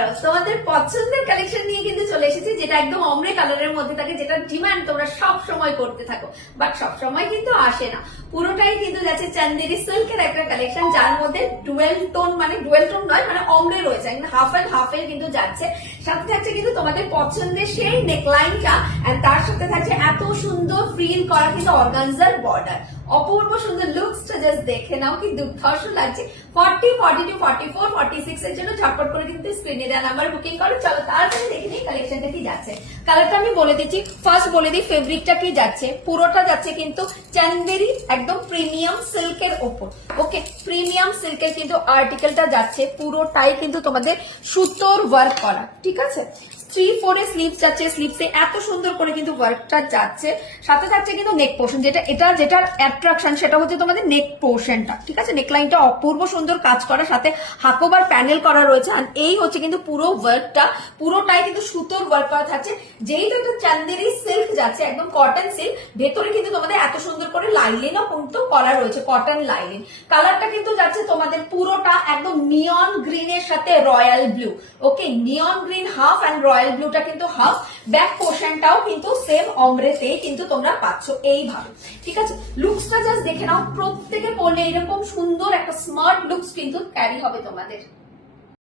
করো, তোমাদের পছন্দের কালেকশন নিয়ে কিন্তু চলে এসেছি, যেটা একদম অমরে কালারের মধ্যে থাকে, যেটা ডিমান্ড তোমরা সব সময় করতে থাকো, বাট সব সময় কিন্তু আসে না। পুরোটাই কিন্তু যাচ্ছে চান্দেরি সিল্কের একটা কালেকশন, যার মধ্যে ডুয়েল টোন, মানে ডুয়েল টোন নয়, মানে অমরে রয়েছে, হাফ এন্ড হাফের কিন্তু যাচ্ছে। সাথে থাকছে কিন্তু তোমাদের পছন্দের সেই নেকলাইনটা, এন্ড তার সাথে থাকছে এত সুন্দর ফ্রিল করা কিন্তু অর্গানজার বর্ডার। অপূর্ব সুন্দর লুকসটা জাস্ট দেখে নাও, কি দুর্ধর্ষ লাগছে। 40, 42, 44, 46 এর জন্য ঝটপট করে কিন্তু স্ক্রিনে দেওয়া নাম্বার বুকিং করো। চলো তাড়াতাড়ি দেখে নিই কালেকশনটা কি যাচ্ছে। কালারটা আমি বলে দিচ্ছি, ফার্স্ট বলে দিই ফেব্রিকটা কি যাচ্ছে। পুরোটা যাচ্ছে কিন্তু চান্দেরি একদম প্রিমিয়াম সিল্কের ওপর। ওকে, প্রিমিয়াম সিল্কের কিন্তু আর্টিকেলটা যাচ্ছে, পুরোটাই কিন্তু তোমাদের সুতোর ওয়ার্ক করা, ঠিক আছে। 3/4 স্লিভস যাচ্ছে, স্লিভসে এত সুন্দর করে কিন্তু ওয়ার্কটা যাচ্ছে। সাথে থাকছে কিন্তু নেক পোর্শন, যেটার অ্যাট্রাকশন সেটা হচ্ছে তোমাদের নেক পোর্শনটা, ঠিক আছে। নেকলাইনটা অপূর্ব সুন্দর কাজ করা, সাথে হাকোবার প্যানেল করা রয়েছে। আর এই হচ্ছে কিন্তু পুরো ওয়ার্কটা, পুরোটাই কিন্তু সুতোর ওয়ার্ক করা থাকছে। যেই তো একটা চান্দেরি সিল্ক যাচ্ছে, একদম কটন সিল্ক, ভেতরে কিন্তু তোমাদের এত সুন্দর করে লাইলিনও কিন্তু করা রয়েছে, কটন লাইলিন। কালারটা কিন্তু যাচ্ছে তোমাদের পুরোটা একদম নিয়ন গ্রিনের সাথে royal blue. Okay, neon green half and royal ব্লুটা কিন্তু হাফ। ব্যাক পোর্শনটাও কিন্তু সেম অমরেতেই কিন্তু তোমরা পাচ্ছ এইভাবে, ঠিক আছে। লুকসটা জাস্ট দেখে নাও, প্রত্যেকে পরলে এরকম সুন্দর একটা স্মার্ট লুকস কিন্তু ক্যারি হবে তোমাদের।